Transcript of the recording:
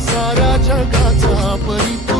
साऱ्या जगाचा परिता